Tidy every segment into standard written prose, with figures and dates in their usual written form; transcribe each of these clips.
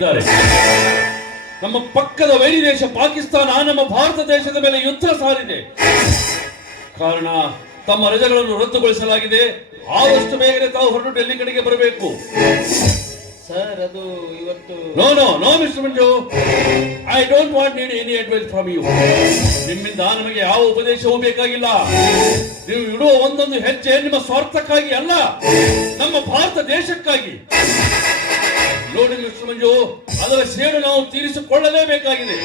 ಇದ್ದಾರೆ. ನಮ್ಮ ಪಕ್ಕದ ವೈರಿ ದೇಶ ಪಾಕಿಸ್ತಾನ ನಮ್ಮ ಭಾರತ ದೇಶದ ಮೇಲೆ ಯುದ್ಧ ಸಾರಿದೆ. ಕಾರಣ ತಮ್ಮ ರಜೆಗಳನ್ನು ರದ್ದುಗೊಳಿಸಲಾಗಿದೆ. ಆದಷ್ಟು ಬೇಗನೆ ತಾವು ಹೊರಟು ಡೆಲ್ಲಿ ಕಡೆಗೆ ಬರಬೇಕು. ಸರ್, ಅದು ಇವತ್ತು no mister Manju, I don't want need any advice from you. ನಿಮ್ಮಿಂದ ನಮಗೆ ಯಾವ ಉಪದೇಶವೂ ಬೇಕಾಗಿಲ್ಲ. ನೀವು ಇಡುವ ಒಂದೊಂದು ಹೆಜ್ಜೆ ನಿಮ್ಮ ಸ್ವಾರ್ಥಕ್ಕಾಗಿ ಅಲ್ಲ, ನಮ್ಮ ಭಾರತ ದೇಶಕ್ಕಾಗಿ. ನೋಡಿ ಮಿಸ್ಟರ್ ಮಂಜು, ಅದರ ಸೇಡು ನಾವು ತೀರಿಸಿಕೊಳ್ಳಲೇಬೇಕಾಗಿದೆ.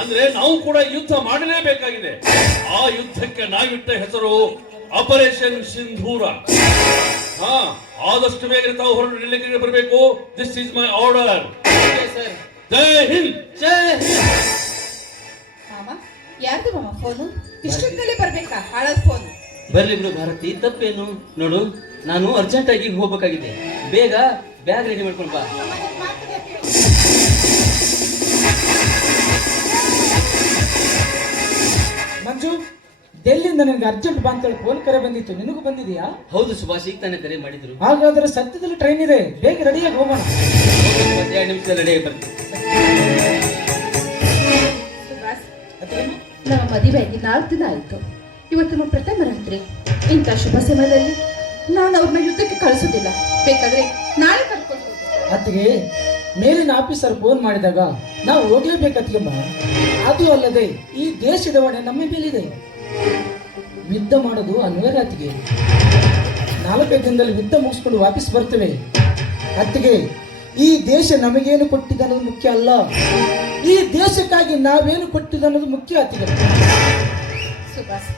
ಅಂದ್ರೆ ನಾವು ಕೂಡ ಯುದ್ಧ ಮಾಡಲೇಬೇಕಾಗಿದೆ. ಆ ಯುದ್ಧಕ್ಕೆ ನಾವಿಟ್ಟ ಹೆಸರು ಆಪರೇಷನ್ ಸಿಂಧೂರ. ಆದಷ್ಟು ಬೇಗ ತಾವು ಹೊರಟು ಡೆಲ್ಲಿಗೆ ಬರಬೇಕು. This is my order. ಜೈ ಹಿಂದ್. ಜೈ ಹಿಂದ್. ಮಾಮ, ಯಾರ್ದು ಮಾಮ ಫೋನು? ಇಷ್ಟೊತ್ತಲ್ಲಿ ಬರ್ಬೇಕಾ? ಹಾಳಾದ ಫೋನ್. ಬರ್ಲಿ ಬಿಡು ಭಾರತಿ, ತಪ್ಪೇನು? ನೋಡು, ನಾನು ಅರ್ಜೆಂಟ್ ಆಗಿ ಹೋಗ್ಬೇಕಾಗಿದೆ. ಬೇಗ ಬ್ಯಾಗ್ ರೆಡಿ ಮಾಡ್ಕೊಂಡು ಬಾ. ಮಂಜು, ಡೆಲ್ಲಿಯಿಂದ ನನಗೆ ಅರ್ಜೆಂಟ್ ಬಾ ಅಂತೇಳಿ ಫೋನ್ ಕರೆ ಬಂದಿತ್ತು. ನಿನಗೂ ಬಂದಿದೆಯಾ? ಹೌದು ಸುಭಾಷ್, ಈಗ ತಾನೇ ಕರೆ ಮಾಡಿದ್ರು. ಹಾಗಾದ್ರೆ ಸದ್ಯದಲ್ಲಿ ಟ್ರೈನ್ ಇದೆ, ಬೇಗ ರೆಡಿಯಾಗಿ ಹೋಗೋಣ. 2 ನಿಮಿಷ ರೆಡಿ ಆಗಿ ಬರ್ತೀನಿ. ನಮ್ಮ ಮದುವೆಯಾಗಿ 4 ದಿನ ಆಯ್ತು. ಇವತ್ತು ನಮ್ಮ ಪ್ರಥಮ ರಾತ್ರಿ. ಇಂಥ ಶುಭ ಸಮಯದಲ್ಲಿ ನಾನು ಅವ್ರನ್ನ ಯುದ್ಧಕ್ಕೆ ಕಳಿಸೋದಿಲ್ಲ. ಬೇಕಾದ್ರೆ ನಾಳೆ ಕರ್ಕೊಂಡು ಅತ್ತಿಗೆ, ಮೇಲಿನ ಆಫೀಸರ್ ಫೋನ್ ಮಾಡಿದಾಗ ನಾವು ಹೋಗ್ಲೇಬೇಕತ್ತಿಗೆಮ್ಮ. ಅದು ಅಲ್ಲದೆ ಈ ದೇಶದ ಹೊಣೆ ನಮ್ಮ ಮೇಲಿದೆ. ಯುದ್ಧ ಮಾಡೋದು ಅನಿವಾರ್ಯ ಅತ್ತಿಗೆ. 4 ದಿನದಲ್ಲಿ ಯುದ್ಧ ಮುಗಿಸ್ಕೊಂಡು ವಾಪಸ್ ಬರ್ತೇವೆ. ಅತ್ತಿಗೆ, ಈ ದೇಶ ನಮಗೇನು ಕೊಟ್ಟಿದೆ ಅನ್ನೋದು ಮುಖ್ಯ ಅಲ್ಲ, ಈ ದೇಶಕ್ಕಾಗಿ ನಾವೇನು ಕೊಟ್ಟಿದೆ ಅನ್ನೋದು ಮುಖ್ಯ ಅತ್ತಿಗೆ. ಸುಭಾಷ್,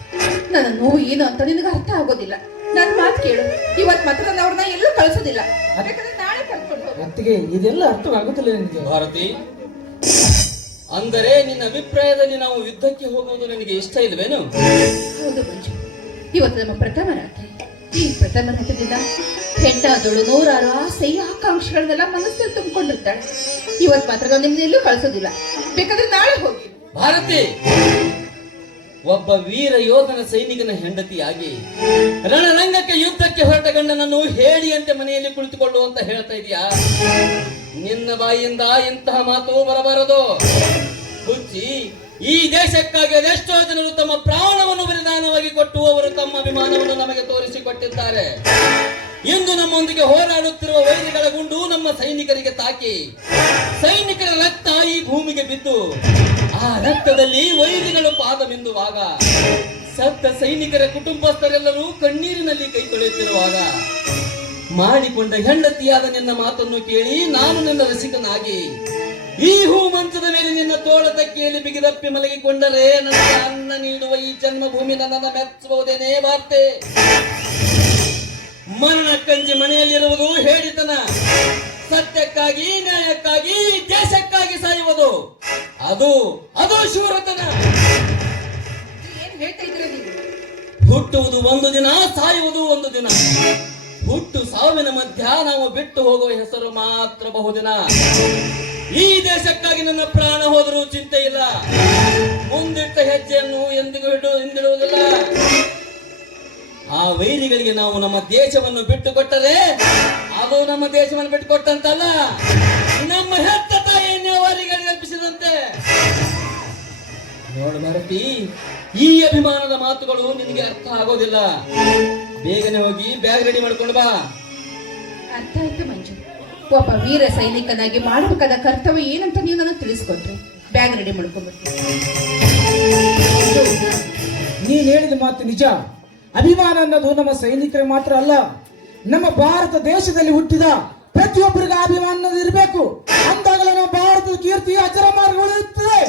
ನನ್ನ ನೋವು ಏನು ಅಂತ ನಿನಗೆ ಅರ್ಥ ಆಗೋದಿಲ್ಲ. ನನ್ನ ಮಾತು ಕೇಳು. ಇವತ್ತು ಮಾತ್ರ ನಾನು ಅವ್ರನ್ನ ಎಲ್ಲೂ ಕಳಿಸೋದಿಲ್ಲ. ಬೇಕಾದ್ರೆ ನಾಳೆ ಕರ್ಕೊಂಡು ಹೋಗು. ಅತ್ತಿಗೆ, ಇದೆಲ್ಲ ಅರ್ಥವಾಗುತ್ತಿಲ್ಲ ನಿನಗೆ. ಭಾರತಿ, ಅಂದರೆ ನಿನ್ನ ಅಭಿಪ್ರಾಯದಲ್ಲಿ ನಾವು ಯುದ್ಧಕ್ಕೆ ಹೋಗುವುದು ನನಗೆ ಇಷ್ಟ ಇಲ್ವೇನು? ಹೌದು ಮಂಜು, ಇವತ್ತು ನಮ್ಮ ಪ್ರಥಮ ರಾತ್ರಿ. ಈ ಪ್ರಥಮ ರಾತ್ರಿಯಿಂದ ಹೆಣ್ಣಾದಳು ನೂರಾರು ಆಸೆ ಆಕಾಂಕ್ಷೆಗಳನ್ನೆಲ್ಲ ಮನಸ್ಸಲ್ಲಿ ತುಂಬಿಕೊಂಡಿರ್ತಾಳೆ. ಇವತ್ತು ಮಾತ್ರ ನಾವು ನಿಮ್ಮನ್ನೆಲ್ಲೂ ಕಳಿಸೋದಿಲ್ಲ. ಬೇಕಾದ್ರೆ ನಾಳೆ ಹೋಗಿ. ಭಾರತಿ, ಒಬ್ಬ ವೀರ ಯೋಧನ ಸೈನಿಕನ ಹೆಂಡತಿಯಾಗಿ ರಣರಂಗಕ್ಕೆ ಯುದ್ಧಕ್ಕೆ ಹೊರಟ ಗಂಡನನ್ನು ಹೇಳಿಯಂತೆ ಮನೆಯಲ್ಲಿ ಕುಳಿತುಕೊಳ್ಳು ಅಂತ ಹೇಳ್ತಾ ಇದೀಯಾ? ನಿನ್ನ ಬಾಯಿಯಿಂದ ಇಂತಹ ಮಾತು ಬರಬಾರದು. ಹುಚ್ಚಿ, ಈ ದೇಶಕ್ಕಾಗಿ ಅದೆಷ್ಟೋ ಜನರು ತಮ್ಮ ಪ್ರಾಣವನ್ನು ಬಲಿದಾನವಾಗಿ ಕೊಟ್ಟು ಅವರು ತಮ್ಮ ಅಭಿಮಾನವನ್ನು ನಮಗೆ ತೋರಿಸಿಕೊಟ್ಟಿದ್ದಾರೆ. ಇಂದು ನಮ್ಮೊಂದಿಗೆ ಹೋರಾಡುತ್ತಿರುವ ವೈರಿಗಳ ಗುಂಡು ನಮ್ಮ ಸೈನಿಕರಿಗೆ ತಾಕಿ ಸೈನಿಕರ ರಕ್ತ ಈ ಭೂಮಿಗೆ ಬಿದ್ದು ಆ ರಕ್ತದಲ್ಲಿ ವೈರಿಗಳು ಪಾದ ಬಿಂದುವಾಗ ಸತ್ತ ಸೈನಿಕರ ಕುಟುಂಬಸ್ಥರೆಲ್ಲರೂ ಕಣ್ಣೀರಿನಲ್ಲಿ ಕೈ ತೊಳೆಯುತ್ತಿರುವಾಗ ಮಾಡಿಕೊಂಡ ಹೆಂಡತಿಯಾದ ನಿನ್ನ ಮಾತನ್ನು ಕೇಳಿ ನಾನು ನನ್ನ ರಸಿಕನಾಗಿ ಈ ಹೂ ಮಂಚದ ಮೇಲೆ ನಿನ್ನ ತೋಳ ತಕ್ಕಿಯಲ್ಲಿ ಬಿಗಿದಪ್ಪಿ ಮಲಗಿಕೊಂಡರೆ ನನಗೆ ಅನ್ನ ನೀಡುವ ಈ ಜನ್ಮಭೂಮಿ ನನ್ನನ್ನು ಮೆಚ್ಚಬಹುದೇನೇ ವಾರ್ತೆ? ಮರಣ ಕಂಜಿ ಮನೆಯಲ್ಲಿರುವುದು ಹೇಳಿತನ. ಸತ್ಯಕ್ಕಾಗಿ, ನ್ಯಾಯಕ್ಕಾಗಿ, ದೇಶಕ್ಕಾಗಿ ಸಾಯುವುದು ಅದು ಅದು ಶೂರತನ. ಏನ್ ಹೇಳ್ತಾ ಇದ್ದೀರಾ ನೀವು? ಹುಟ್ಟುವುದು ಒಂದು ದಿನ, ಸಾಯುವುದು ಒಂದು ದಿನ. ಹುಟ್ಟು ಸಾವಿನ ಮಧ್ಯ ನಾವು ಬಿಟ್ಟು ಹೋಗುವ ಹೆಸರು ಮಾತ್ರ ಬಹುದಿನ. ಈ ದೇಶಕ್ಕಾಗಿ ನನ್ನ ಪ್ರಾಣ ಹೋದರೂ ಚಿಂತೆ ಇಲ್ಲ. ಮುಂದಿಟ್ಟ ಹೆಜ್ಜೆಯನ್ನು ಎಂದಿಗೂ ಹಿಂದಿಡುವುದಿಲ್ಲ. ಆ ವೈರಿಗಳಿಗೆ ನಾವು ನಮ್ಮ ದೇಶವನ್ನು ಬಿಟ್ಟು ಕೊಟ್ಟರೆ ಅದು ನಮ್ಮ ದೇಶವನ್ನು ಬಿಟ್ಟು ಕೊಟ್ಟಂತಲ್ಲ, ನಮ್ಮ ಹೆತ್ತ ತಾಯಿಯನ್ನೇ ಅವರಿಗೆ ಅರ್ಪಿಸಿದಂತೆ. ನೋಡು ಭಾರತಿ, ಈ ಅಭಿಮಾನದ ಮಾತುಗಳು ನಿನಗೆ ಅರ್ಥ ಆಗೋದಿಲ್ಲ. ಬೇಗನೆ ಹೋಗಿ ಬ್ಯಾಗ್ ರೆಡಿ ಮಾಡ್ಕೊಂಡು ಬಾ. ಅರ್ಥ ಆಯ್ತು ಮಂಜು. ಒಬ್ಬ ವೀರ ಸೈನಿಕನಾಗಿ ಮಾಡಬೇಕಾದ ಕರ್ತವ್ಯ ಏನಂತ ನೀವು ನನಗೆ ತಿಳಿಸ್ಕೊಟ್ರಿ. Bag ready ಮಾಡ್ಕೊಂಡ್ಬರ್ತೀನಿ. ನೀನ್ ಹೇಳಿದ ಮಾತು ನಿಜ. ಅಭಿಮಾನ ಅನ್ನೋದು ನಮ್ಮ ಸೈನಿಕರಿಗೆ ಮಾತ್ರ ಅಲ್ಲ, ನಮ್ಮ ಭಾರತ ದೇಶದಲ್ಲಿ ಹುಟ್ಟಿದ ಪ್ರತಿಯೊಬ್ಬರಿಗೆ ಅಭಿಮಾನ ಅನ್ನೋದು ಇರಬೇಕು. ಅಂದಾಗಲೇ ನಮ್ಮ ಭಾರತದ ಕೀರ್ತಿ ಅಜರಾಮರವಾಗಿ ಉಳಿಯುತ್ತದೆ.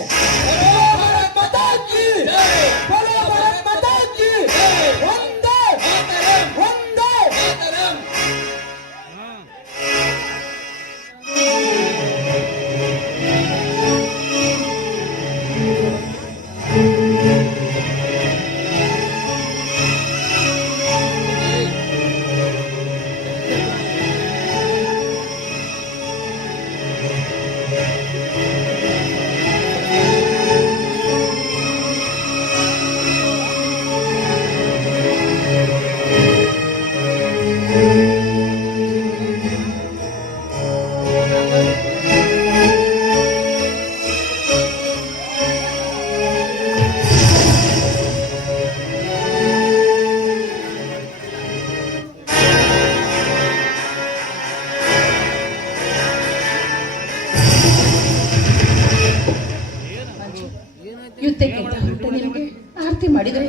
ಮಾಡಿದರೆ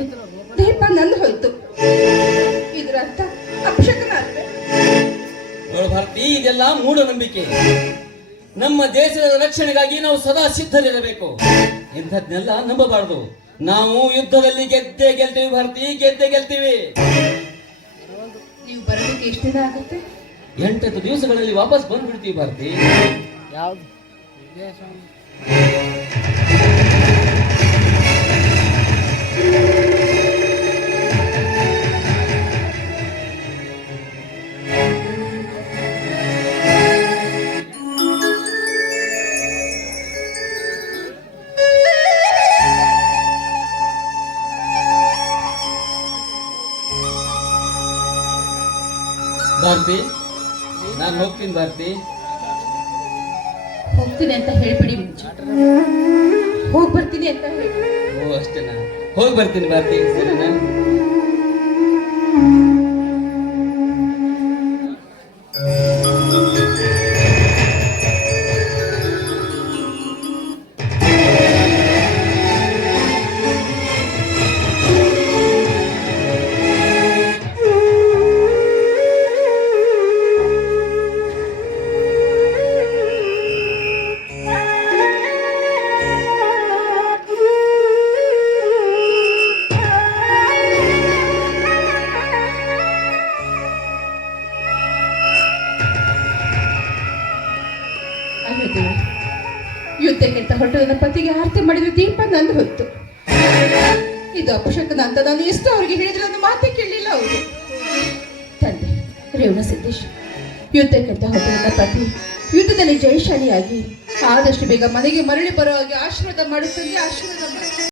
ದೀಪ ನಂದು ಹೋಯ್ತು. ಇದರ ಅರ್ಥ ಅಪಶಕನ ಅಲ್ವೇ? ನೋಡು ಭಾರತಿ, ಇದೆಲ್ಲ ಮೂಢನಂಬಿಕೆ. ನಮ್ಮ ದೇಶದ ರಕ್ಷಣೆಗಾಗಿ ನಾವು ಸದಾ ಸಿದ್ಧರಿರಬೇಕು. ಇಂಥದ್ನೆಲ್ಲ ನಂಬಬಾರದು. ನಾವು ಯುದ್ಧದಲ್ಲಿ ಗೆದ್ದೇ ಗೆಲ್ತೀವಿ ಭಾರತಿ, ಗೆದ್ದೇ ಗೆಲ್ತೀವಿ. ನೀವು ಬರೋದಕ್ಕೆ ಎಷ್ಟು ದಿನ ಆಗುತ್ತೆ? 8 ದಿವಸಗಳಲ್ಲಿ ವಾಪಸ್ ಬಂದ್ಬಿಡ್ತೀವಿ ಭಾರತಿ. ಯಾವ್ದು ಭಾರತಿ, ನಾನು ಹೋಗ್ತೀನಿ ಭಾರತಿ. ಹೋಗ್ತೀನಿ ಅಂತ ಹೇಳ್ಬಿಡಿ ಮುಂಚೆ. ಹೋಗ್ ಬರ್ತೀನಿ ಅಂತ ಹೇಳಿ. ಓ ಅಷ್ಟೇನಾ? ಹೋಗಿ ಬರ್ತೀನಿ ಭಾರತಿ, ಸರಿನಾ? ಅಯ್ಯೋ ದೇವ್ರೆ, ಯುದ್ಧಕ್ಕಿಂತ ಹೊರಟು ನನ್ನ ಪತಿಗೆ ಆರತಿ ಮಾಡಿದ ದೀಪ ನಂದು ಹೋಯ್ತು. ಇದು ಅಪಶಕನ ಅಂತ ನಾನು ಎಷ್ಟು ಅವರಿಗೆ ಹೇಳಿದ್ರೆ ನನ್ನ ಮಾತೇ ಕೇಳಲಿಲ್ಲ ಅವರು. ತಂದೆ ರೇವಣ ಸಿದ್ದೇಶ್, ಯುದ್ಧಕ್ಕಿಂತ ಹೊರಟು ನನ್ನ ಪತಿ ಯುದ್ಧದಲ್ಲಿ ಜಯಶಾಲಿಯಾಗಿ ಆದಷ್ಟು ಬೇಗ ಮನೆಗೆ ಮರಳಿ ಬರುವ ಹಾಗೆ ಆಶೀರ್ವಾದ ಮಾಡುತ್ತಂದೆ, ಆಶೀರ್ವಾದ ಮಾಡಿ.